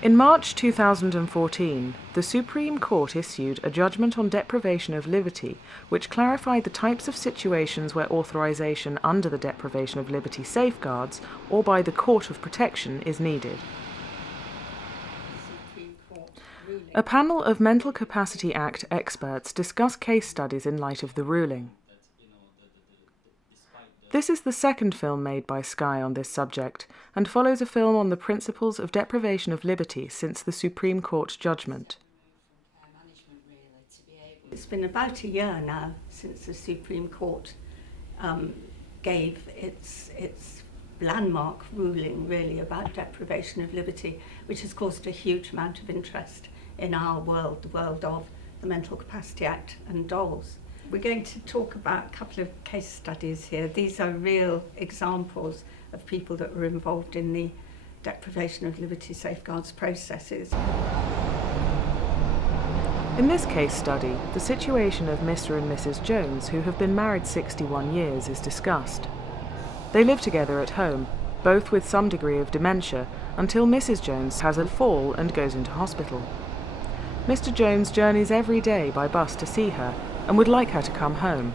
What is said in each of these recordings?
In March 2014, the Supreme Court issued a judgment on deprivation of liberty which clarified the types of situations where authorization under the deprivation of liberty safeguards or by the Court of Protection is needed. A panel of Mental Capacity Act experts discuss case studies in light of the ruling. This is the second film made by SCIE on this subject and follows a film on the principles of deprivation of liberty since the Supreme Court judgment. It's been about a year now since the Supreme Court gave its landmark ruling really about deprivation of liberty, which has caused a huge amount of interest in our world, the world of the Mental Capacity Act and Doles. We're going to talk about a couple of case studies here. These are real examples of people that were involved in the deprivation of liberty safeguards processes. In this case study, the situation of Mr. and Mrs. Jones, who have been married 61 years, is discussed. They live together at home, both with some degree of dementia, until Mrs. Jones has a fall and goes into hospital. Mr. Jones journeys every day by bus to see her and would like her to come home.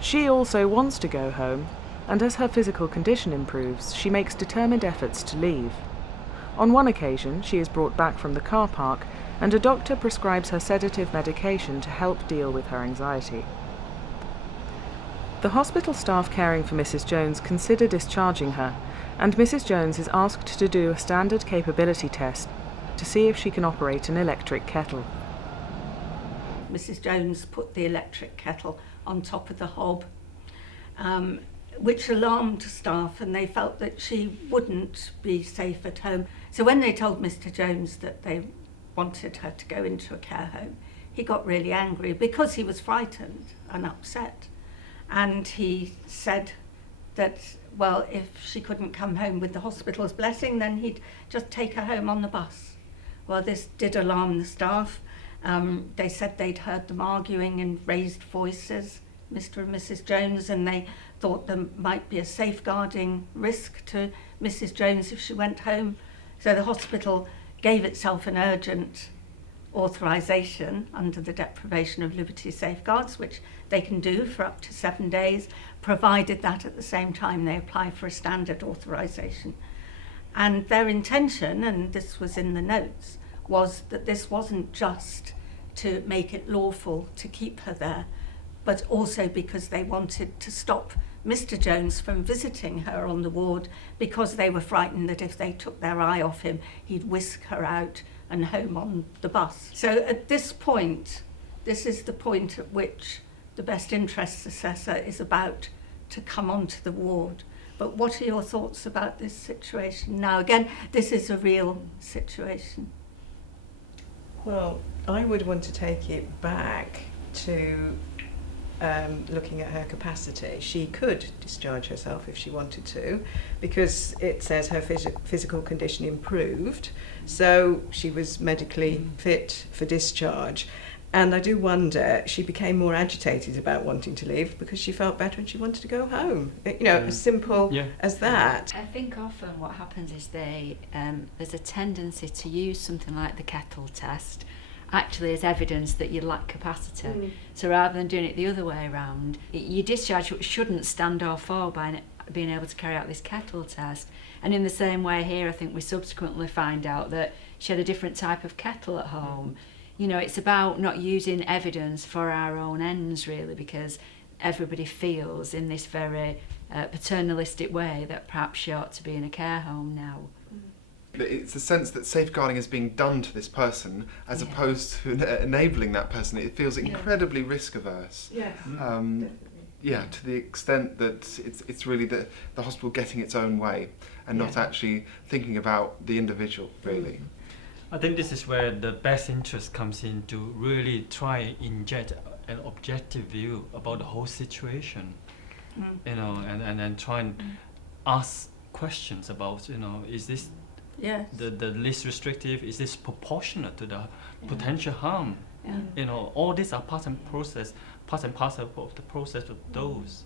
She also wants to go home, and as her physical condition improves, she makes determined efforts to leave. On one occasion, she is brought back from the car park, and a doctor prescribes her sedative medication to help deal with her anxiety. The hospital staff caring for Mrs. Jones consider discharging her, and Mrs. Jones is asked to do a standard capability test to see if she can operate an electric kettle. Mrs. Jones put the electric kettle on top of the hob, which alarmed staff, and they felt that she wouldn't be safe at home. So when they told Mr. Jones that they wanted her to go into a care home, he got really angry because he was frightened and upset. And he said that, well, if she couldn't come home with the hospital's blessing, then he'd just take her home on the bus. Well, this did alarm the staff. They said they'd heard them arguing in raised voices, Mr. and Mrs. Jones, and they thought there might be a safeguarding risk to Mrs. Jones if she went home. So the hospital gave itself an urgent authorisation under the deprivation of liberty safeguards, which they can do for up to 7 days, provided that at the same time they apply for a standard authorisation. And their intention, and this was in the notes, was that this wasn't just to make it lawful to keep her there, but also because they wanted to stop Mr. Jones from visiting her on the ward because they were frightened that if they took their eye off him, he'd whisk her out and home on the bus. So at this point, this is the point at which the best interests assessor is about to come onto the ward. But what are your thoughts about this situation now? Again, this is a real situation. Well, I would want to take it back to looking at her capacity. She could discharge herself if she wanted to, because it says her physical condition improved, so she was medically fit for discharge. And I do wonder, she became more agitated about wanting to leave because she felt better and she wanted to go home. As simple as that. I think often what happens is there's a tendency to use something like the kettle test actually as evidence that you lack capacity. So rather than doing it the other way around, your discharge shouldn't stand or fall by being able to carry out this kettle test. And in the same way here, I think we subsequently find out that she had a different type of kettle at home. It's about not using evidence for our own ends, really, because everybody feels in this very paternalistic way that perhaps she ought to be in a care home now. It's the sense that safeguarding is being done to this person as opposed to enabling that person. It feels incredibly risk averse. Yes. To the extent that it's really the hospital getting its own way and not actually thinking about the individual, really. I think this is where the best interest comes in to really try and inject an objective view about the whole situation, and then try and ask questions about, is this the least restrictive? Is this proportionate to the potential harm? All these are part and parcel of the process of those.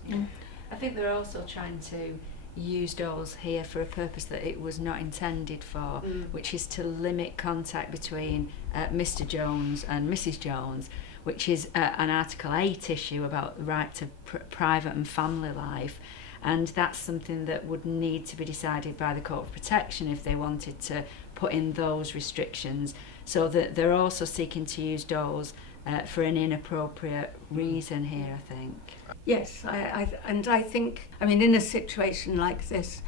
I think they're also trying to use Doles here for a purpose that it was not intended for, which is to limit contact between Mr. Jones and Mrs. Jones, which is an Article 8 issue about the right to private and family life. And that's something that would need to be decided by the Court of Protection if they wanted to put in those restrictions. So that they're also seeking to use Doles for an inappropriate reason here, I think. Yes, I think, I mean, in a situation like this,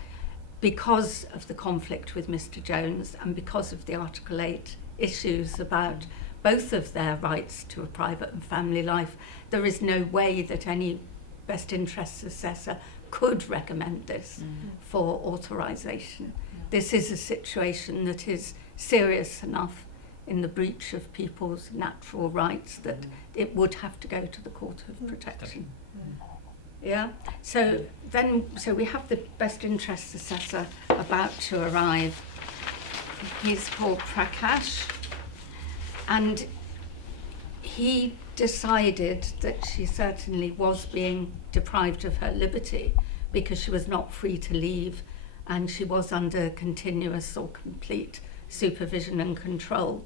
because of the conflict with Mr. Jones and because of the Article 8 issues about both of their rights to a private and family life, there is no way that any best interests assessor could recommend this for authorisation. This is a situation that is serious enough in the breach of people's natural rights that it would have to go to the Court of Protection. Yeah. So we have the best interests assessor about to arrive. He's called Prakash, and he decided that she certainly was being deprived of her liberty because she was not free to leave and she was under continuous or complete supervision and control.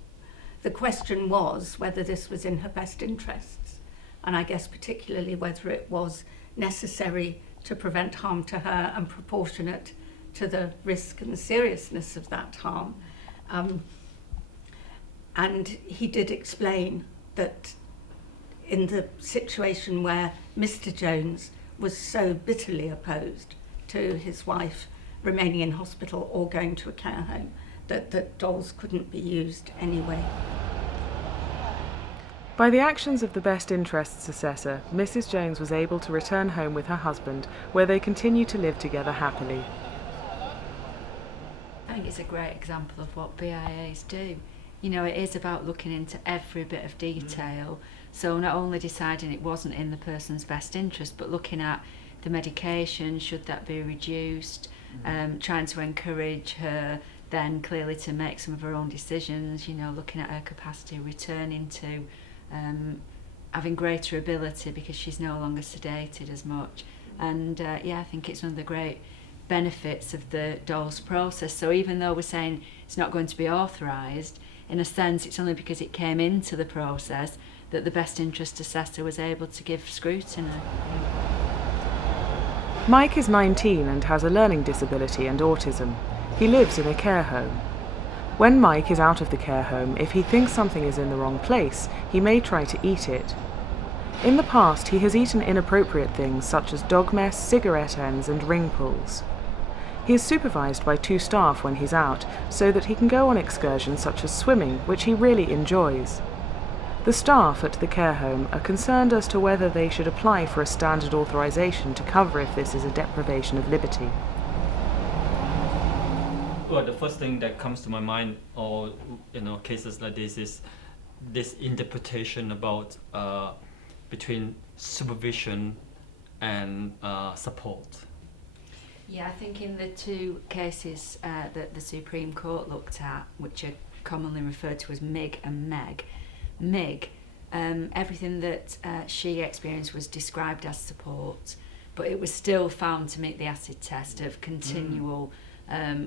The question was whether this was in her best interests, and I guess particularly whether it was necessary to prevent harm to her and proportionate to the risk and the seriousness of that harm. And he did explain that in the situation where Mr. Jones was so bitterly opposed to his wife remaining in hospital or going to a care home, that Doles couldn't be used anyway. By the actions of the best interests assessor, Mrs. Jones was able to return home with her husband, where they continue to live together happily. I think it's a great example of what BIAs do. You know, it is about looking into every bit of detail. So not only deciding it wasn't in the person's best interest, but looking at the medication, should that be reduced, trying to encourage her then clearly to make some of her own decisions, you know, looking at her capacity, returning to having greater ability because she's no longer sedated as much. And I think it's one of the great benefits of the Doles process. So even though we're saying it's not going to be authorised, in a sense it's only because it came into the process that the best interest assessor was able to give scrutiny. Mike is 19 and has a learning disability and autism. He lives in a care home. When Mike is out of the care home, if he thinks something is in the wrong place, he may try to eat it. In the past, he has eaten inappropriate things such as dog mess, cigarette ends, and ring pulls. He is supervised by 2 staff when he's out, so that he can go on excursions such as swimming, which he really enjoys. The staff at the care home are concerned as to whether they should apply for a standard authorisation to cover if this is a deprivation of liberty. Well, the first thing that comes to my mind, or cases like this, is this interpretation about between supervision and support. Yeah, I think in the 2 cases that the Supreme Court looked at, which are commonly referred to as MIG and MEG, everything that she experienced was described as support, but it was still found to meet the acid test of continual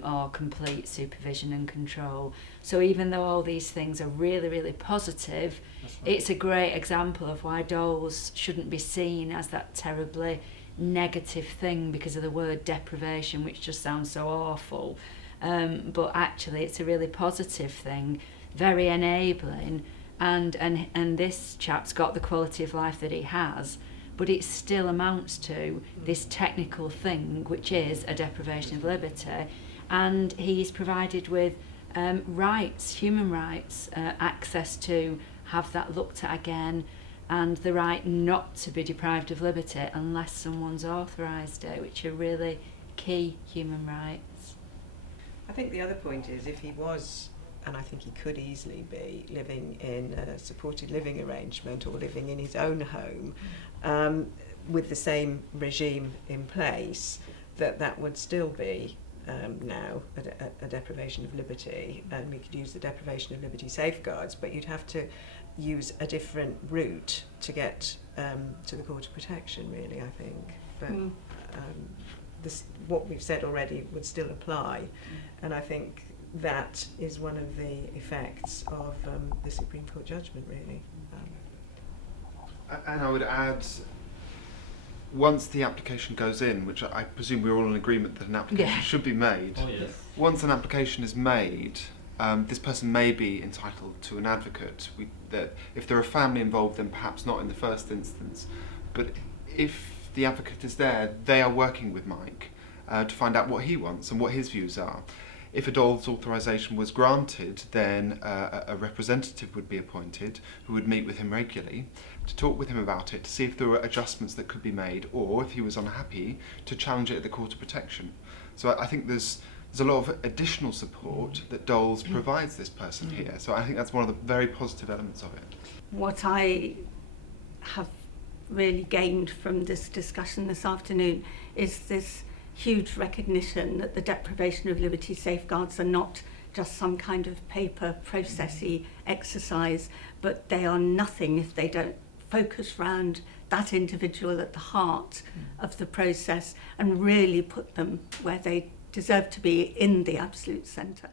or complete supervision and control. So even though all these things are really, really positive, it's a great example of why Doles shouldn't be seen as that terribly negative thing because of the word deprivation, which just sounds so awful. But actually it's a really positive thing, very enabling, and this chap's got the quality of life that he has, but it still amounts to this technical thing, which is a deprivation of liberty, and he's provided with rights, human rights, access to have that looked at again, and the right not to be deprived of liberty unless someone's authorised it, which are really key human rights. I think the other point is if he was, and I think he could easily be, living in a supported living arrangement or living in his own home with the same regime in place, that would still be now a deprivation of liberty, and we could use the deprivation of liberty safeguards, but you'd have to use a different route to get to the Court of Protection, really, I think. But what we've said already would still apply, and I think that is one of the effects of the Supreme Court judgment, really. And I would add, once the application goes in, which I presume we're all in agreement that an application should be made, Oh, yes. once an application is made, this person may be entitled to an advocate. That if there are family involved, then perhaps not in the first instance. But if the advocate is there, they are working with Mike to find out what he wants and what his views are. If a Doles authorisation was granted, then a representative would be appointed who would meet with him regularly to talk with him about it, to see if there were adjustments that could be made, or if he was unhappy, to challenge it at the Court of Protection. So I think there's a lot of additional support that Doles provides this person here. So I think that's one of the very positive elements of it. What I have really gained from this discussion this afternoon is this huge recognition that the deprivation of liberty safeguards are not just some kind of paper processy exercise, but they are nothing if they don't focus round that individual at the heart of the process and really put them where they deserve to be, in the absolute centre.